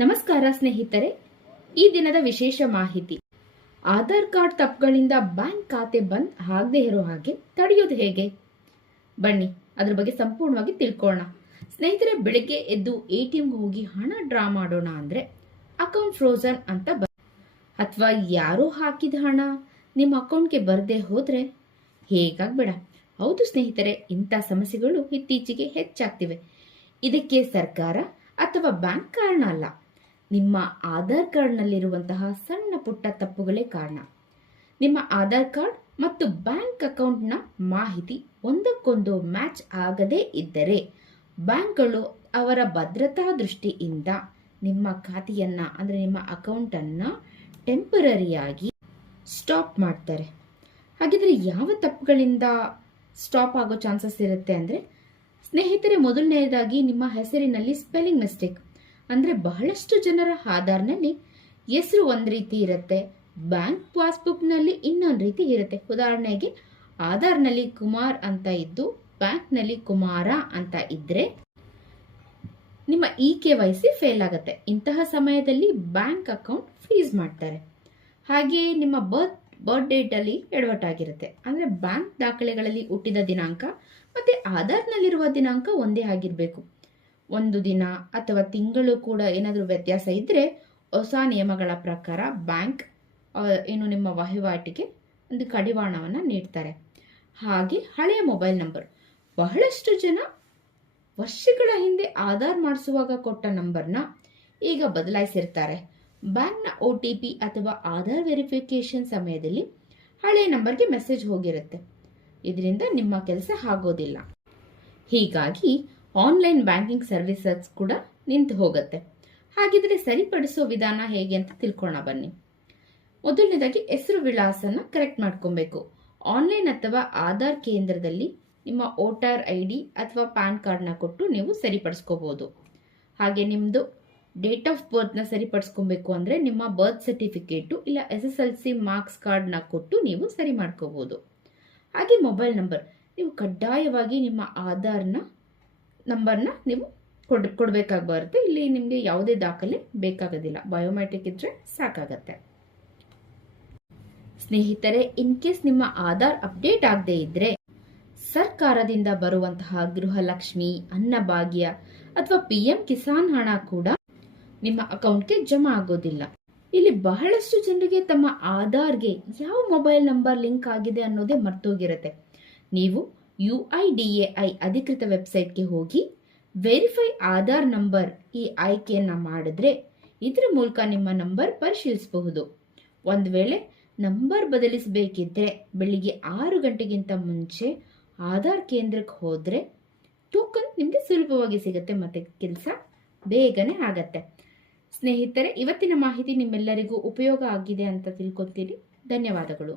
ನಮಸ್ಕಾರ ಸ್ನೇಹಿತರೆ, ಈ ದಿನದ ವಿಶೇಷ ಮಾಹಿತಿ. ಆಧಾರ್ ಕಾರ್ಡ್ ತಪ್ಪುಗಳಿಂದ ಬ್ಯಾಂಕ್ ಖಾತೆ ಬಂದ್ ಆಗದೆ ಇರೋ ಹಾಗೆ ತಡೆಯೋದು ಹೇಗೆ? ಬನ್ನಿ ಅದ್ರ ಬಗ್ಗೆ ಸಂಪೂರ್ಣವಾಗಿ ತಿಳ್ಕೊಳ್ಳೋಣ. ಸ್ನೇಹಿತರೆ, ಬೆಳಿಗ್ಗೆ ಎದ್ದು ಎಟಿಎಂಗೆ ಹೋಗಿ ಹಣ ಡ್ರಾ ಮಾಡೋಣ ಅಂದ್ರೆ ಅಕೌಂಟ್ ಫ್ರೋಸನ್ ಅಂತ ಅಥವಾ ಯಾರೋ ಹಾಕಿದ ಹಣ ನಿಮ್ಮ ಅಕೌಂಟ್ಗೆ ಬರದೆ ಹೋದ್ರೆ ಹೇಗಾಗ್ಬೇಡ. ಹೌದು ಸ್ನೇಹಿತರೆ, ಇಂಥ ಸಮಸ್ಯೆಗಳು ಇತ್ತೀಚೆಗೆ ಹೆಚ್ಚಾಗ್ತಿವೆ. ಇದಕ್ಕೆ ಸರ್ಕಾರ ಅಥವಾ ಬ್ಯಾಂಕ್ ಕಾರಣ ಅಲ್ಲ, ನಿಮ್ಮ ಆಧಾರ್ ಕಾರ್ಡ್ನಲ್ಲಿರುವಂತಹ ಸಣ್ಣ ಪುಟ್ಟ ತಪ್ಪುಗಳೇ ಕಾರಣ. ನಿಮ್ಮ ಆಧಾರ್ ಕಾರ್ಡ್ ಮತ್ತು ಬ್ಯಾಂಕ್ ಅಕೌಂಟ್ನ ಮಾಹಿತಿ ಒಂದಕ್ಕೊಂದು ಮ್ಯಾಚ್ ಆಗದೇ ಇದ್ದರೆ ಬ್ಯಾಂಕ್ಗಳು ಅವರ ಭದ್ರತಾ ದೃಷ್ಟಿಯಿಂದ ನಿಮ್ಮ ಖಾತೆಯನ್ನ ಅಂದರೆ ನಿಮ್ಮ ಅಕೌಂಟನ್ನು ಟೆಂಪರರಿಯಾಗಿ ಸ್ಟಾಪ್ ಮಾಡ್ತಾರೆ. ಹಾಗಿದ್ರೆ ಯಾವ ತಪ್ಪುಗಳಿಂದ ಸ್ಟಾಪ್ ಆಗೋ ಚಾನ್ಸಸ್ ಇರುತ್ತೆ ಅಂದರೆ, ಸ್ನೇಹಿತರೆ, ಮೊದಲನೆಯದಾಗಿ ನಿಮ್ಮ ಹೆಸರಿನಲ್ಲಿ ಸ್ಪೆಲ್ಲಿಂಗ್ ಮಿಸ್ಟೇಕ್. ಅಂದರೆ ಬಹಳಷ್ಟು ಜನರ ಆಧಾರ್ನಲ್ಲಿ ಹೆಸರು ಒಂದು ರೀತಿ ಇರುತ್ತೆ, ಬ್ಯಾಂಕ್ ಪಾಸ್ಬುಕ್ನಲ್ಲಿ ಇನ್ನೊಂದು ರೀತಿ ಇರುತ್ತೆ. ಉದಾಹರಣೆಗೆ ಆಧಾರ್ನಲ್ಲಿ ಕುಮಾರ್ ಅಂತ ಇದ್ದು ಬ್ಯಾಂಕ್ನಲ್ಲಿ ಕುಮಾರ ಅಂತ ಇದ್ರೆ ನಿಮ್ಮ KYC ಫೇಲ್ ಆಗುತ್ತೆ. ಇಂತಹ ಸಮಯದಲ್ಲಿ ಬ್ಯಾಂಕ್ ಅಕೌಂಟ್ ಫ್ರೀಸ್ ಮಾಡ್ತಾರೆ. ಹಾಗೆಯೇ ನಿಮ್ಮ ಬರ್ತ್ ಡೇಟ್ ಅಲ್ಲಿ ಎಡವಟ್ಟಾಗಿರುತ್ತೆ. ಅಂದರೆ ಬ್ಯಾಂಕ್ ದಾಖಲೆಗಳಲ್ಲಿ ಹುಟ್ಟಿದ ದಿನಾಂಕ ಮತ್ತೆ ಆಧಾರ್ನಲ್ಲಿರುವ ದಿನಾಂಕ ಒಂದೇ ಆಗಿರಬೇಕು. ಒಂದು ದಿನ ಅಥವಾ ತಿಂಗಳು ಕೂಡ ಏನಾದರೂ ವ್ಯತ್ಯಾಸ ಇದ್ರೆ ಹೊಸ ನಿಯಮಗಳ ಪ್ರಕಾರ ಬ್ಯಾಂಕ್ ನಿಮ್ಮ ವಹಿವಾಟಿಗೆ ಒಂದು ಕಡಿವಾಣವನ್ನು ನೀಡ್ತಾರೆ. ಹಾಗೆ ಹಳೆಯ ಮೊಬೈಲ್ ನಂಬರ್, ಬಹಳಷ್ಟು ಜನ ವರ್ಷಗಳ ಹಿಂದೆ ಆಧಾರ್ ಮಾಡಿಸುವಾಗ ಕೊಟ್ಟ ನಂಬರ್ನ ಈಗ ಬದಲಾಯಿಸಿರ್ತಾರೆ. ಬ್ಯಾಂಕ್ನ OTP ಅಥವಾ ಆಧಾರ್ ವೆರಿಫಿಕೇಶನ್ ಸಮಯದಲ್ಲಿ ಹಳೆಯ ನಂಬರ್ಗೆ ಮೆಸೇಜ್ ಹೋಗಿರುತ್ತೆ. ಇದರಿಂದ ನಿಮ್ಮ ಕೆಲಸ ಆಗೋದಿಲ್ಲ. ಹೀಗಾಗಿ ಆನ್ಲೈನ್ ಬ್ಯಾಂಕಿಂಗ್ ಸರ್ವಿಸಸ್ ಕೂಡ ನಿಂತು ಹೋಗುತ್ತೆ. ಹಾಗಿದ್ರೆ ಸರಿಪಡಿಸೋ ವಿಧಾನ ಹೇಗೆ ಅಂತ ತಿಳ್ಕೊಳ್ಳೋಣ ಬನ್ನಿ. ಮೊದಲನೇದಾಗಿ ಹೆಸರು ವಿಳಾಸನ ಕರೆಕ್ಟ್ ಮಾಡ್ಕೊಬೇಕು. ಆನ್ಲೈನ್ ಅಥವಾ ಆಧಾರ್ ಕೇಂದ್ರದಲ್ಲಿ ನಿಮ್ಮ ವೋಟರ್ ID ಅಥವಾ ಪ್ಯಾನ್ ಕಾರ್ಡ್ನ ಕೊಟ್ಟು ನೀವು ಸರಿಪಡಿಸ್ಕೋಬಹುದು. ಹಾಗೆ ನಿಮ್ಮದು ಡೇಟ್ ಆಫ್ ಬರ್ತ್ನ ಸರಿಪಡಿಸ್ಕೊಬೇಕು ಅಂದರೆ ನಿಮ್ಮ ಬರ್ತ್ ಸರ್ಟಿಫಿಕೇಟು ಇಲ್ಲ SSLC ಮಾರ್ಕ್ಸ್ ಕಾರ್ಡ್ನ ಕೊಟ್ಟು ನೀವು ಸರಿ ಮಾಡ್ಕೋಬಹುದು. ಹಾಗೆ ಮೊಬೈಲ್ ನಂಬರ್, ನೀವು ಕಡ್ಡಾಯವಾಗಿ ನಿಮ್ಮ ಆಧಾರ್ನ ನಂಬರ್ನ ನೀವು ಕೊಡಬೇಕಾಗಿ ಬರುತ್ತೆ. ಇಲ್ಲಿ ನಿಮಗೆ ಯಾವುದೇ ದಾಖಲೆ ಬೇಕಾಗೋದಿಲ್ಲ, ಬಯೋಮೆಟ್ರಿಕ್ ಇದ್ರೆ ಸಾಕಾಗತ್ತೆ. ಸ್ನೇಹಿತರೆ, ಇನ್ ಕೇಸ್ ನಿಮ್ಮ ಆಧಾರ್ ಅಪ್ಡೇಟ್ ಆಗದೆ ಇದ್ರೆ ಸರ್ಕಾರದಿಂದ ಬರುವಂತಹ ಗೃಹಲಕ್ಷ್ಮಿ, ಅನ್ನಭಾಗ್ಯ ಅಥವಾ PM ಕಿಸಾನ್ ಹಣ ಕೂಡ ನಿಮ್ಮ ಅಕೌಂಟ್ಗೆ ಜಮಾ ಆಗೋದಿಲ್ಲ. ಇಲ್ಲಿ ಬಹಳಷ್ಟು ಜನರಿಗೆ ತಮ್ಮ ಆಧಾರ್ಗೆ ಯಾವ ಮೊಬೈಲ್ ನಂಬರ್ ಲಿಂಕ್ ಆಗಿದೆ ಅನ್ನೋದೇ ಮರ್ತೋಗಿರುತ್ತೆ. ನೀವು UIDAI ಅಧಿಕೃತ ವೆಬ್ಸೈಟ್ಗೆ ಹೋಗಿ ವೆರಿಫೈ ಆಧಾರ್ ನಂಬರ್ ಈ ಆಯ್ಕೆಯನ್ನ ಮಾಡಿದ್ರೆ ಇದರ ಮೂಲಕ ನಿಮ್ಮ ನಂಬರ್ ಪರಿಶೀಲಿಸಬಹುದು. ಒಂದು ವೇಳೆ ನಂಬರ್ ಬದಲಿಸಬೇಕಿದ್ರೆ ಬೆಳಿಗ್ಗೆ 6 ಗಂಟೆಗಿಂತ ಮುಂಚೆ ಆಧಾರ್ ಕೇಂದ್ರಕ್ಕೆ ಹೋದ್ರೆ ಟೋಕನ್ ನಿಮಗೆ ಸುಲಭವಾಗಿ ಸಿಗುತ್ತೆ ಮತ್ತೆ ಕೆಲಸ ಬೇಗನೆ ಆಗತ್ತೆ. ಸ್ನೇಹಿತರೆ, ಇವತ್ತಿನ ಮಾಹಿತಿ ನಿಮ್ಮೆಲ್ಲರಿಗೂ ಉಪಯೋಗ ಆಗಿದೆ ಅಂತ ತಿಳ್ಕೊತೀನಿ. ಧನ್ಯವಾದಗಳು.